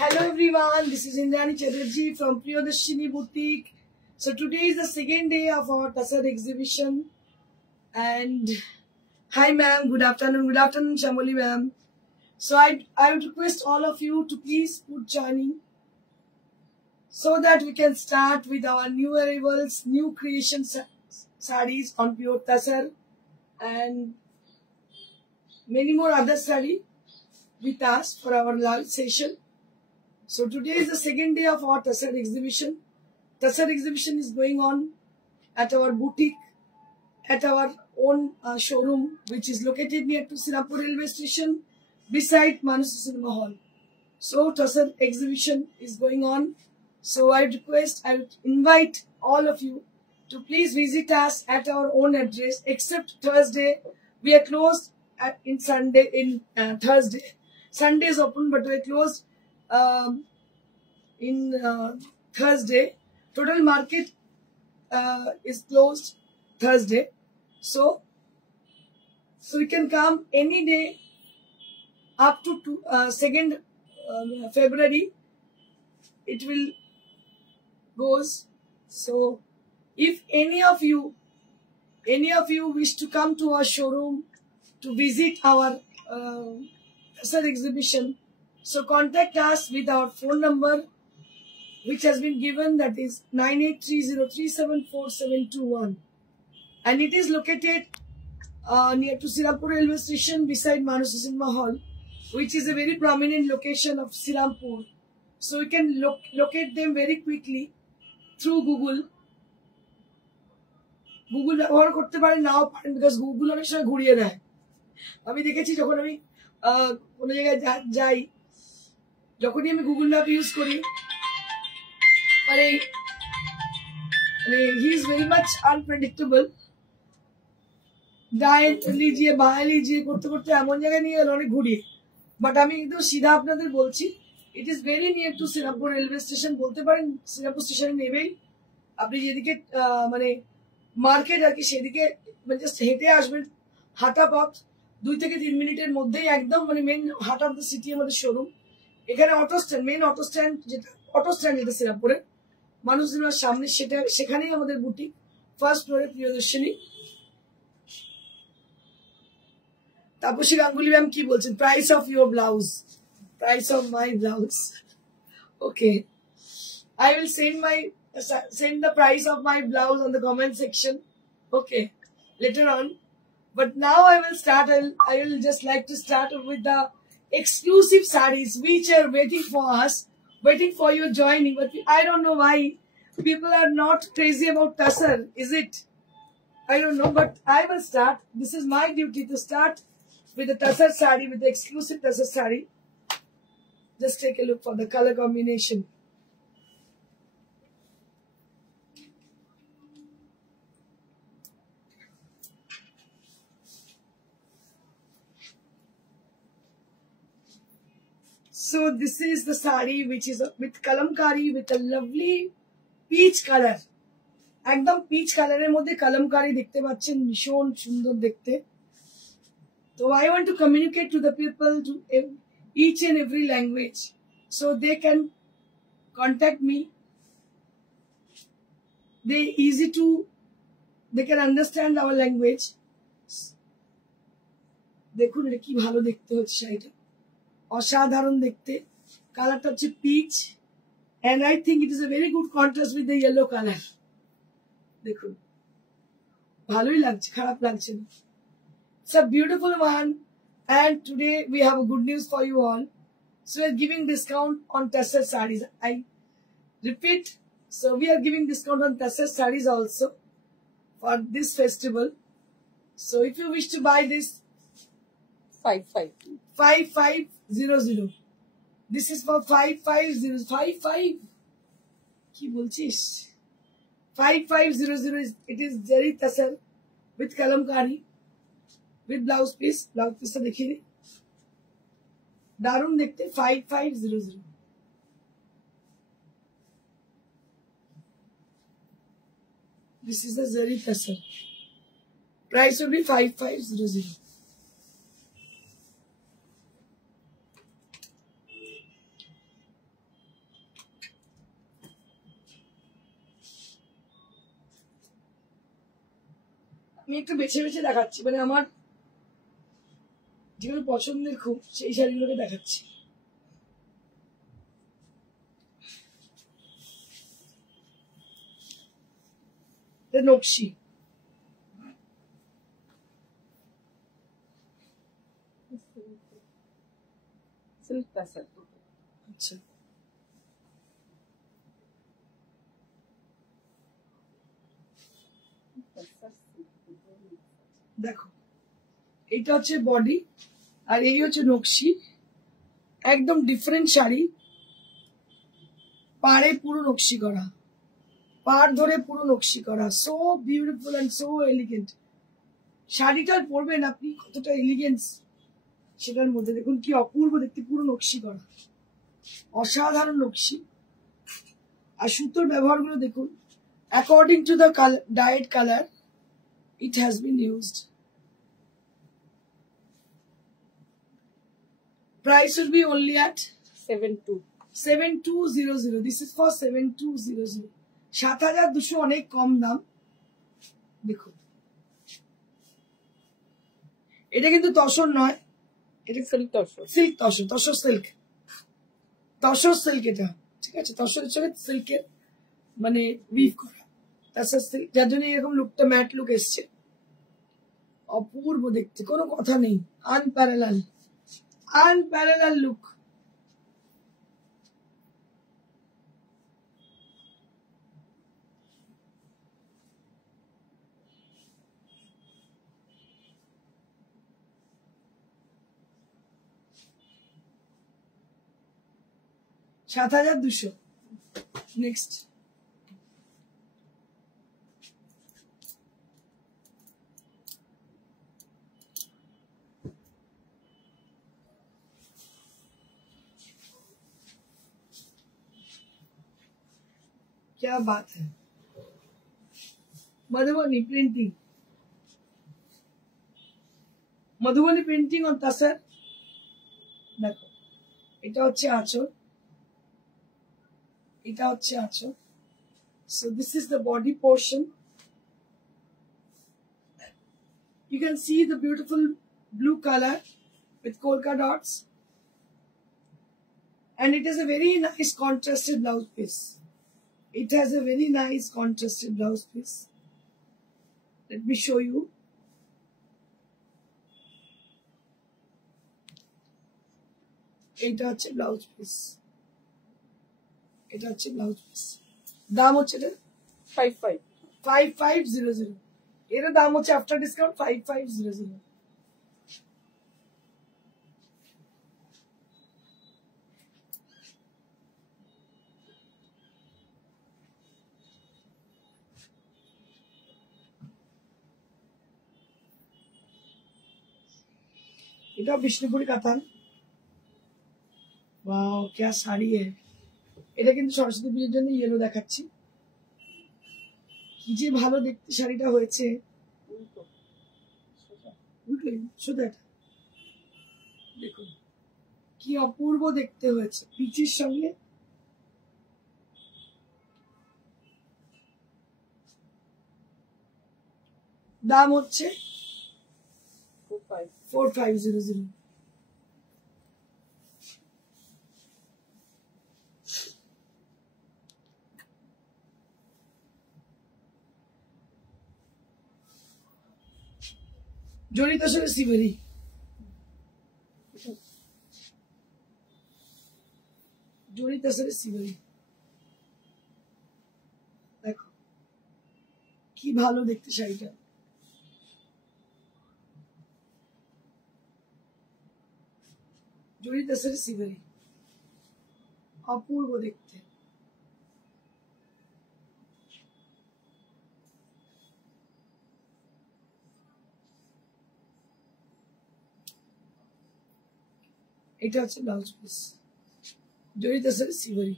Hello everyone, this is Indrani Chatterjee from Priyodashini Boutique. So today is the second day of our Tassar exhibition. And hi ma'am, good afternoon Shamoli ma'am. So I would request all of you to please put joining so that we can start with our new arrivals, new creation sarees on pure Tassar and many more other sarees with us for our live session. So today is the second day of our Tassar exhibition. Tassar exhibition is going on at our boutique, at our own showroom, which is located near to Srinagar railway station, beside Manasa Cinema Hall. So Tassar exhibition is going on. So I would invite all of you to please visit us at our own address. Except Thursday, we are closed Thursday. Sunday is open, but we are closed Thursday. Total market is closed Thursday, so you can come any day up to 2nd February. It will goes. So if any of you wish to come to our showroom to visit our Tassar exhibition, so contact us with our phone number, which has been given, that is 9830374721, and it is located near to Srinagar railway station, beside Manasa Cinema Hall, which is a very prominent location of Srinagar. So you can locate them very quickly through Google. Google ব্যবহার করতে পারেন, নাও পারেন, because Google অনেক সময় ঘুরিয়ে দেয়। আমি দেখেছি যখন আমি কোনো জায়গায় যাই, যখনই আমি গুগল ম্যাপ ইউজ করি, মানে he is very much unpredictable. Diet লিজিয়ে বায় লিজিয়ে করতে করতে এমন জায়গায় নিয়ে গেল অনেক ঘুরিয়ে। বাট আমি একদম সিধা আপনাদের বলছি, it is very near to Serampore railway station. বলতে পারেন শ্রীরামপুর স্টেশনে নেবেই আপনি যেদিকে মানে মার্কেট আর কি, সেদিকে জাস্ট হেঁটে আসবেন, হাঁটা পথ 2 থেকে 3 মিনিটের মধ্যেই একদম মানে main heart of the city আমাদের শোরুম। এখানে মেন অটো স্ট্যান্ড যেটা শ্রীরামপুরে মানুষ সিনেমার সামনে, সেখানেই আমাদের বুটিক, ফার্স্ট ফ্লোরে প্রিয়দর্শিনী। তাপসী গাঙ্গুলি ম্যাম কি বলছেন? Price of your blouse, price of my blouse. Okay, I will send the price of my blouse on the comment section. Okay, later on. But now I will just like to start with the exclusive sarees which are waiting for us, waiting for your joining. But I don't know why people are not crazy about Tassar, is it? I don't know, but I will start. This is my duty to start with the Tassar saree, with the exclusive Tassar saree. Just take a look for the color combination. So this is the sari which is with kalamkari with a lovely peach color. একদম পিচ কালারের মধ্যে কালামকারি দেখতে পাচ্ছেন, ভীষণ সুন্দর দেখতে। So I want to communicate to the people to each and every language, so they can contact me. They can understand our language. দেখুন এটা কি ভালো দেখতে হচ্ছে শাড়িটা, অসাধারণ দেখতে। কালারটা হচ্ছে pitch, and I think it is a very good contrast with the yellow color. দেখুন ভালোই লাগছে, খারাপ লাগছে না। It's a beautiful one, and today we have a good news for you all. So we are giving discount on Tasser sarees. I repeat, so we are giving discount on Tasser sarees also for this festival. So if you wish to buy this, 5500. This is for 5500. কি বলছিস? 5500 is it is Zari Tasser with kalamkari with blouse piece. Blouse piece টা দেখিয়ে দিই, দারুণ দেখতে। 5500. This is the Zari Tasser. Price will be 5500. আমি একটু বেছে বেছে দেখাচ্ছি, মানে আমার যেগুলো পছন্দের খুব সেই শাড়িগুলোকে দেখাচ্ছি। নকশি, আচ্ছা দেখো, এইটা হচ্ছে বডি আর এই হচ্ছে নকশি, একদম ডিফারেন্ট শাড়ি। পাড়ে পুরো নকশি করা, পাড় ধরে পুরো নকশি করা, so beautiful and so elegant. শাড়িটার পরবেন আপনি, কতটা এলিগেন্স সেটার মধ্যে। দেখুন কি অপূর্ব দেখতে, পুরো নকশি করা, অসাধারণ নকশি। আর সুতোর ব্যবহারগুলো দেখুন, according to the diet colour it has been used. Price will be only at 7200. This is for 7200. 7200 অনেক কম দাম। দেখুন এটা কিন্তু তসর নয়, এটা সিল্ক তসর, সিল্ক তসর, তসর সিল্ক, তসর সিল্ক এটা, ঠিক আছে। তসরের সঙ্গে সিল্কের মানে উইভ করা, তসর সিল্ক, যার জন্য এরকম লুকটা ম্যাট লুক এসছে। অপূর্ব দেখতে, কোনো কথা নেই, আনপ্যারালাল লুক। $7200। নেক্সট क्या बात है, मधुबनी प्रिंटिंग, मधुबनी प्रिंटिंग और तसर। देखो এটা হচ্ছে আঁচল, এটা হচ্ছে আঁচল। So this is the body portion. You can see the beautiful blue color with polka dots, and it is a very nice contrasted blouse piece. It has a very nice contrasted blouse piece. Let me show you. এটা হচ্ছে blouse piece, এটা হচ্ছে blouse piece. দাম হচ্ছে 5500। এর দাম হচ্ছে after discount 5500। এটা বিষ্ণুপুরি কাতান। ওয়াও, क्या শাড়ি है। এটা কিন্তু সরস্বতী পুজোর জন্য ইয়েলো দেখাচ্ছি। কি যে ভালো দেখতে শাড়িটা হয়েছে। সোজাটা দেখুন কি অপূর্ব দেখতে হয়েছে পিচের সঙ্গে। দাম হচ্ছে 4500। জড়িত আসলে সিভেরি, জড়িত আসলে সিভেরি। দেখো কি ভালো দেখতে শাড়িটা। জড়িত আসলে সিভেরি, অপূর্ব দেখতে। এটা হচ্ছে ব্লাউজ পিস, জড়িত আসলে সিভেরি।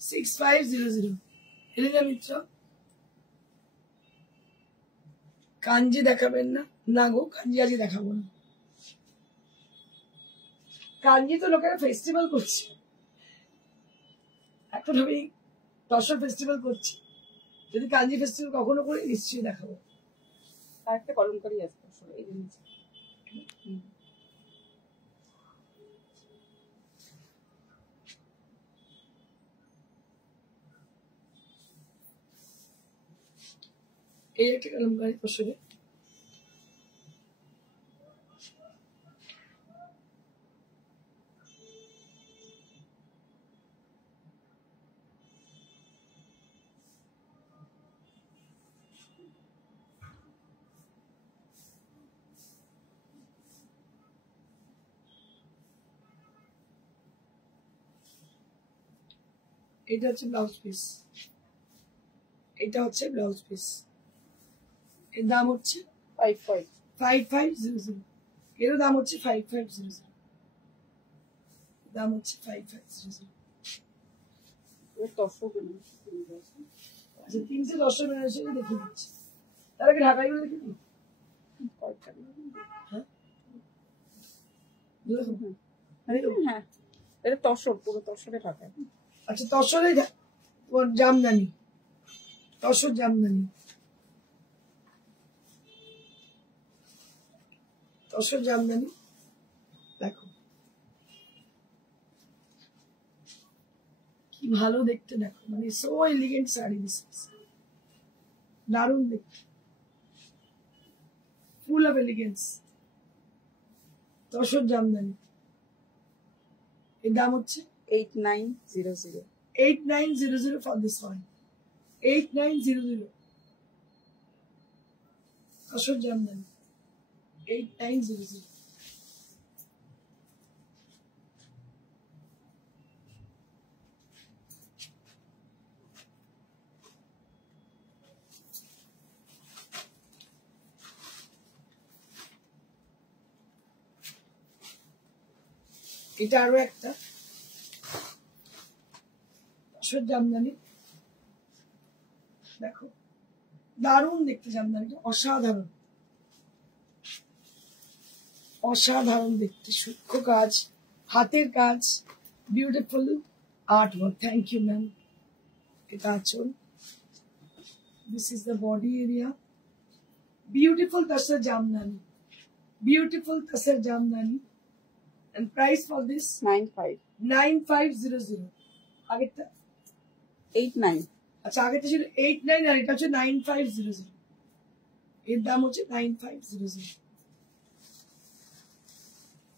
6500। এলিনা মিত্র কাঞ্জি দেখাবেন না? না গো, কাঞ্জি আজকে দেখাবো না। কাঞ্জি তো লোকেরা ফেস্টিভ্যাল করছে, এখন আমি দশর ফেস্টিভ্যাল করছি। যদি কাঞ্জি ফেস্টিভ্যাল কখনো করি নিশ্চয়ই দেখাবো। আর একটা কলমকারি আছে আসলে এই জিনিস। এই একটা কলমকারি দশরে। এটা হচ্ছে ব্লাউজ পিস, এটা হচ্ছে ব্লাউজ পিস। এর দাম হচ্ছে 5500। এরও দাম হচ্ছে 5500। দাম হচ্ছে 5500। আচ্ছা, 300 দর্শক বেনারসি দেখে দিচ্ছি। তার আগে ঢাকাইগুলো দেখে দিই। হ্যাঁ হ্যাঁ, এটা তসর, পুরো তসরে ঢাকা। আচ্ছা, তসরে জামদানি, তসর জামদানি, তসর জামদানি। দেখো কি ভালো দেখতে, দেখো মানে সো এলিগেন্ট শাড়ি। দিস দারুণ দেখতে, ফুল অফ এলিগেন্স। তসর জামদানি। এর দাম হচ্ছে 8900। 8900 for this one. 8900 তসর জামদানি। 8900। এটা আরো একটা তসর জামদানি। দেখো দারুণ দেখতে জামদানিটা, অসাধারণ, অসাধারণ দেখতে, সূক্ষ্ম কাজ, হাতের কাজ, beautiful art work. Thank you ma'am. এটা আঁচল, this is the body area. Beautiful tussar Jamdani, beautiful tussar Jamdani. And price for this 9500। আগেরটা 89। আচ্ছা, আগেরটা ছিল 89 আর এটা হচ্ছে 9500। এর দাম হচ্ছে 9500।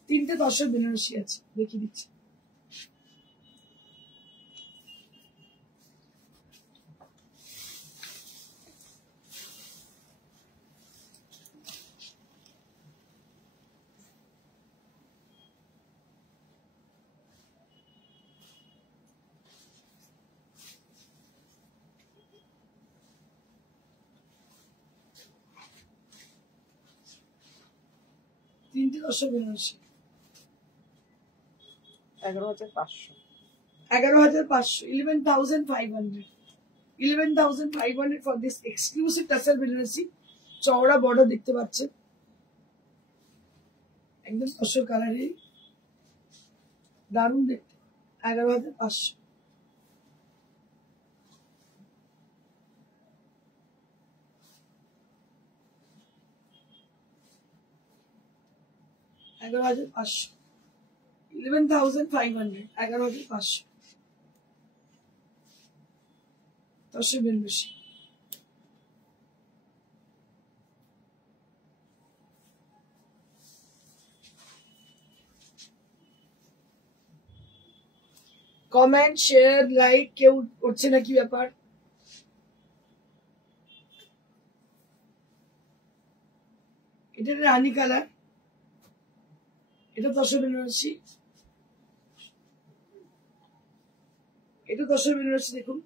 তিনটে দর্শক বেনারসি আছে, দেখিয়ে দিচ্ছি। তিনটে দর্শক Banarasi. 11,500 11,500 11,500 11,500 for this exclusive tussar Banarasi. চওড়া বর্ডার দেখতে পাচ্ছেন, একদম তসর কালারের, দারুণ দেখতে। 11,500 11,500 11,500 11,500 tussar Banarasi. Comment, share, like কেউ করছে না, কি ব্যাপার? এটা রানী কালার, এটা তসর বেনারসি, এটা তসর বেনারসি। দেখুন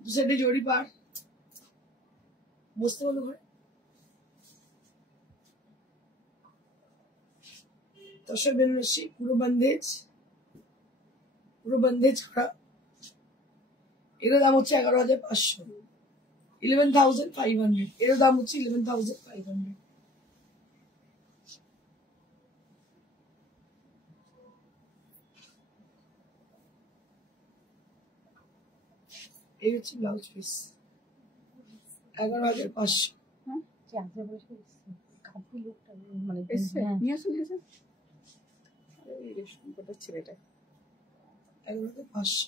দু সাইডে জড়ি পার, বসতে বলো ঘরে। তসর বেনারসি, পুরো বন্ধেজ করা। এর দাম হচ্ছে 11,500 11,500 এর দাম হচ্ছে 11,500। এই হচ্ছে ব্লাউজ পিস 11,500। ছেলেটা 11,500।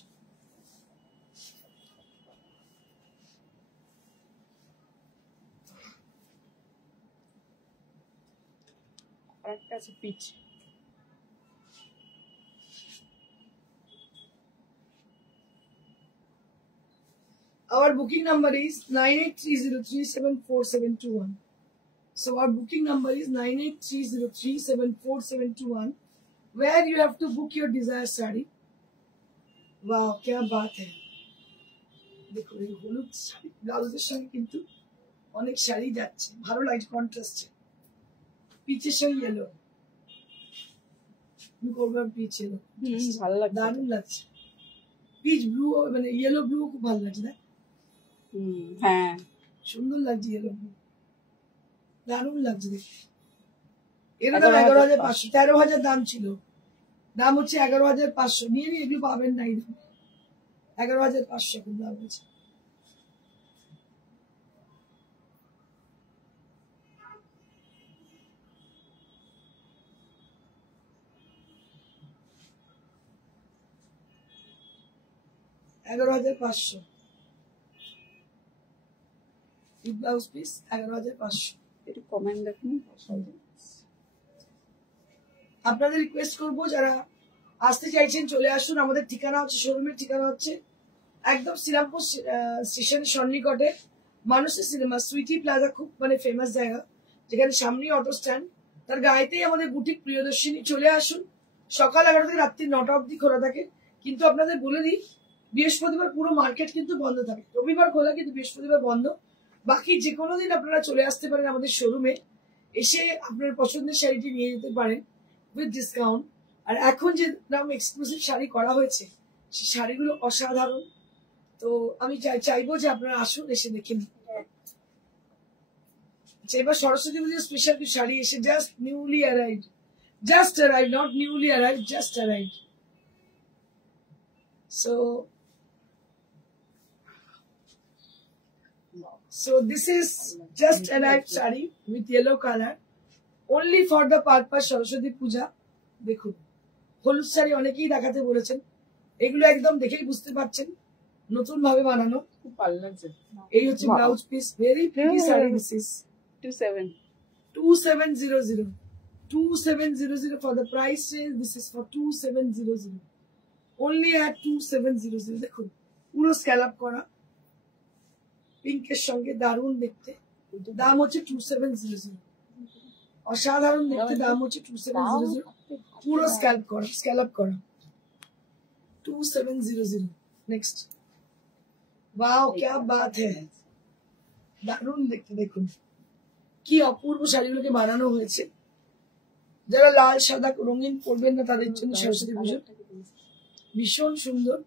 আর একটা আছে pitch. Our booking number is 9830374721. So our booking number is 9830374721, where you have to book your desired saree. Wow, क्या बात है! देखो ये হলুদ শাড়ি ব্লাউজের সঙ্গে কিন্তু অনেক শাড়ি যাচ্ছে, ভালো লাগছে কন্ট্রাস্টে। পিচের সঙ্গে ইয়েলো, তুমি করবে পিচ ইয়েলো, ভালো লাগছে, দারুণ লাগছে। পিচ ব্লু মানে ইয়েলো ব্লু খুব ভালো লাগছে না? হ্যাঁ সুন্দর লাগছে ইয়েলো ব্লু, দারুণ লাগছে দেখতে। এর দাম 11,500, 13,000 দাম ছিল, দাম হচ্ছে 11,500। নিয়ে নিয়ে এগুলো পাবেন না এই দামে, 11,500 এখন দাম হচ্ছে। $11,500 ব্লাউজ পিস 11,500। একটু কমেন্ট দেখুন। আপনাদের রিকোয়েস্ট করবো যারা আসতে চাইছেন চলে আসুন। আমাদের ঠিকানা হচ্ছে, শোরুমের ঠিকানা হচ্ছে একদম শ্রীরামপুর স্টেশনের সন্নিকটে মানুষের সিনেমা সুইটি প্লাজা, খুব মানে ফেমাস জায়গা, যেখানে সামনেই অটো স্ট্যান্ড, তার গায়েতেই আমাদের বুটিক প্রিয়দর্শিনী। চলে আসুন, সকাল 11টা থেকে রাত্রি 9টা অবধি খোলা থাকে। কিন্তু আপনাদের বলে দিই, বৃহস্পতিবার পুরো মার্কেট কিন্তু বন্ধ থাকে, রবিবার খোলা কিন্তু বৃহস্পতিবার বন্ধ। বাকি যে কোনো দিন আপনারা চলে আসতে পারেন আমাদের শোরুমে, এসে আপনার পছন্দের শাড়িটি নিয়ে যেতে পারেন উইথ ডিসকাউন্ট। আর এখন যে নাম এক্সক্লুসিভ শাড়ি করা হয়েছে, সেই শাড়িগুলো অসাধারণ। তো আমি চাইবো যে আপনারা আসুন, এসে দেখে নিন। এবার সরস্বতী পুজোর স্পেশাল কিছু শাড়ি এসে just newly arrive, not newly arrive, just arrive. So this is just arrived saree with yellow color, only for the purpose Saraswati Puja. দেখুন হলুদ শাড়ি অনেকেই দেখাতে বলেছেন, এগুলো একদম দেখেই বুঝতে পারছেন নতুন ভাবে বানানো, খুব ভালো লাগছে। এই হচ্ছে blouse piece, very pretty sari. This is 2700 2700 for the price range. This is for 2700, only at 2700। দেখুন পুরো স্ক্যালপ করা, পিঙ্কের সঙ্গে দারুণ দেখতে, দাম হচ্ছে 2700। অসাধারণ দেখতে, দাম হচ্ছে 2700, পুরো স্ক্যালপ করা 2700। নেক্সট, ওয়াও क्या बात है, দারুণ দেখতে। দেখুন কি অপূর্ব শাড়িগুলোকে বানানো হয়েছে। যারা লাল সাদা রঙিন পরবেন না তাদের জন্য সরস্বতী পুজো ভীষণ সুন্দর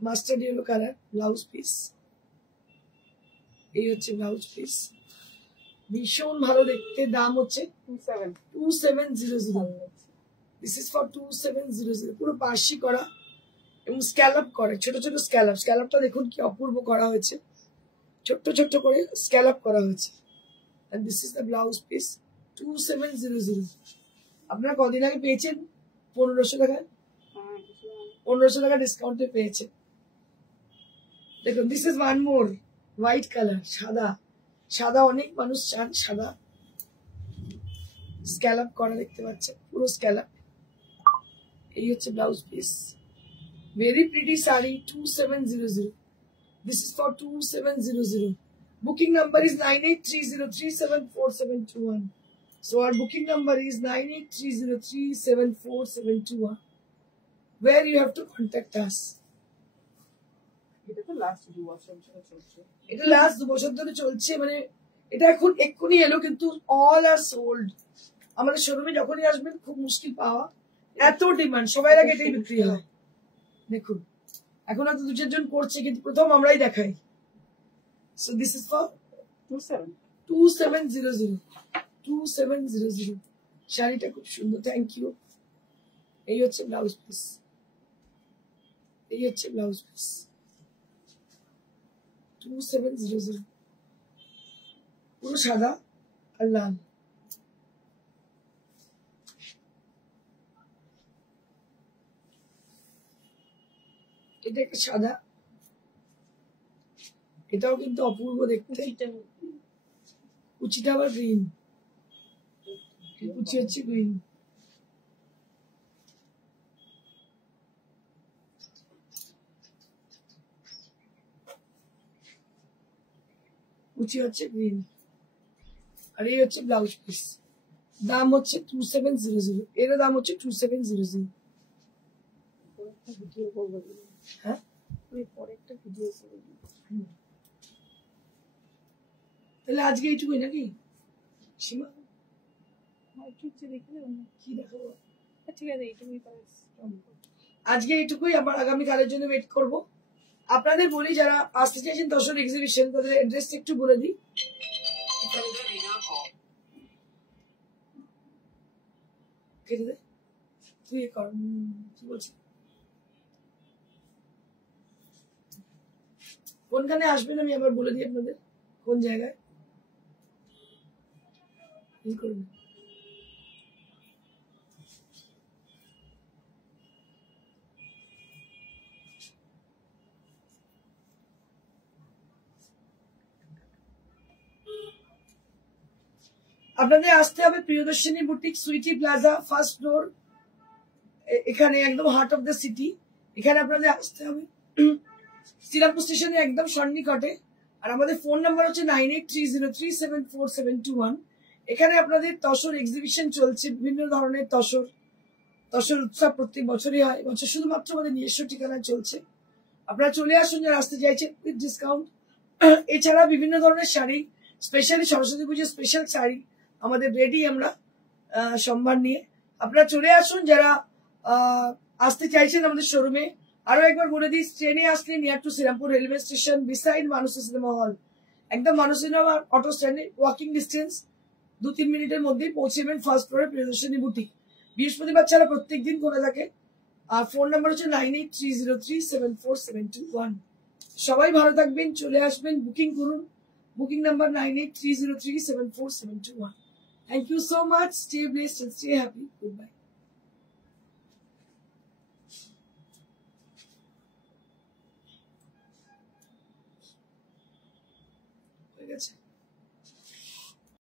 mustard yellow colour blouse piece. এই হচ্ছে ব্লাউজ পিস, ভীষণ ভালো দেখতে। দাম হচ্ছে 2700। This is for 2700। পুরো পার্সি করা এবং স্ক্যালপ করে, ছোট ছোট স্ক্যালপ। স্ক্যালপটা দেখুন কি অপূর্ব করা হয়েছে, ছোট্ট ছোট্ট করে স্ক্যালপ করা হয়েছে। and this is the blouse piece 2700। আপনারা কদিন আগে পেয়েছেন 1500 টাকা, 1500 টাকা ডিসকাউন্টে পেয়েছেন। দেখুন this is one more white colour, সাদা। সাদা অনেক মানুষ চান, সাদা স্ক্যালপ করা দেখতে পাচ্ছেন, পুরো স্ক্যালপ। এই হচ্ছে blouse piece, very pretty sari 2700। This is for 2700. Booking number is 9830374721. So our booking number is 9830374721. Where you have to contact us. এটা তো লাস্ট 2 বছর ধরে চলছে। এটা লাস্ট 2 বছর ধরে চলছে, মানে এটা এখন এক্ষুনি এলো, কিন্তু অল আর সোল্ড। আমাদের শোরুমে যখনই আসবেন খুব মুশকিল পাওয়া, এত ডিমান্ড, সবাই আগে এটাই বিক্রি হয়। দেখুন এখন হয়তো 2-4 জন করছে, কিন্তু প্রথম আমরাই দেখাই। So this is for 2700। 2700 শাড়িটা খুব সুন্দর, থ্যাংক ইউ। এই হচ্ছে ব্লাউজ পিস, এই হচ্ছে ব্লাউজ পিস 2700, পুরো সাদা আর লাল। এটা একটা সাদা, এটাও কিন্তু অপূর্ব দেখতে। কুচিটা আবার গ্রিন, কুচি হচ্ছে গ্রিন। কুচি হচ্ছে গ্রিন, আর এই হচ্ছে ব্লাউজ পিস। দাম হচ্ছে 2700, এর দাম হচ্ছে 2700। ভিডিও করবো, হ্যাঁ পরে একটা ভিডিও করবো। তাহলে আজকে এইটুকুই নাকি সীমা? কি দেখাবো? ঠিক আছে, এইটুকুই। আজকে এইটুকুই, আবার আগামীকালের জন্য ওয়েট করব। আপনাদের বলি যারা আসতে চাইছেন দর্শন এক্সিবিশন, তাদের অ্যাড্রেস একটু বলে দিই। তুই কর, কি বলছিস? কোনখানে আসবেন আমি আবার বলে দিই আপনাদের, কোন জায়গায় করবেন। আপনাদের আসতে হবে Priyadarshini boutique, Sweety plaza, first floor, এখানে একদম হার্ট অফ দ্য সিটি। এখানে আপনাদের আসতে হবে শ্রীরামপুর স্টেশনে একদম সন্নিকটে। আর আমাদের ফোন নাম্বার হচ্ছে 9830374721। এখানে আপনাদের তসর এক্সিবিশন চলছে, বিভিন্ন ধরনের তসর উৎসব প্রত্যেক বছরই হয়, বছর শুধুমাত্র আমাদের নিজস্ব ঠিকানায় চলছে। আপনারা চলে আসুন যারা আসতে চাইছেন, উইথ ডিসকাউন্ট। এছাড়া বিভিন্ন ধরনের শাড়ি, স্পেশালি সরস্বতী পুজোর স্পেশাল শাড়ি আমাদের রেডি আমরা সম্ভার নিয়ে। আপনারা চলে আসুন যারা আসতে চাইছেন আমাদের শোরুমে। আরো একবার বলে দিই, ট্রেনে আসলে near to Serampore railway station, beside মানুষের সিনেমা হল, একদম মানুষ সিনেমা অটো স্ট্যান্ডে ওয়াকিং ডিস্টেন্স, 2-3 মিনিটের মধ্যেই পৌঁছেবেন ফার্স্ট ফ্লোরে প্রিয়দর্শিনী বুটিক। বৃহস্পতিবার ছাড়া প্রত্যেক দিন খোলা থাকে। আর ফোন নাম্বার হচ্ছে 9830374721। সবাই ভালো থাকবেন, চলে আসবেন, বুকিং করুন। Booking number 9830374721। Thank you so much. Stay blessed and stay happy. Goodbye.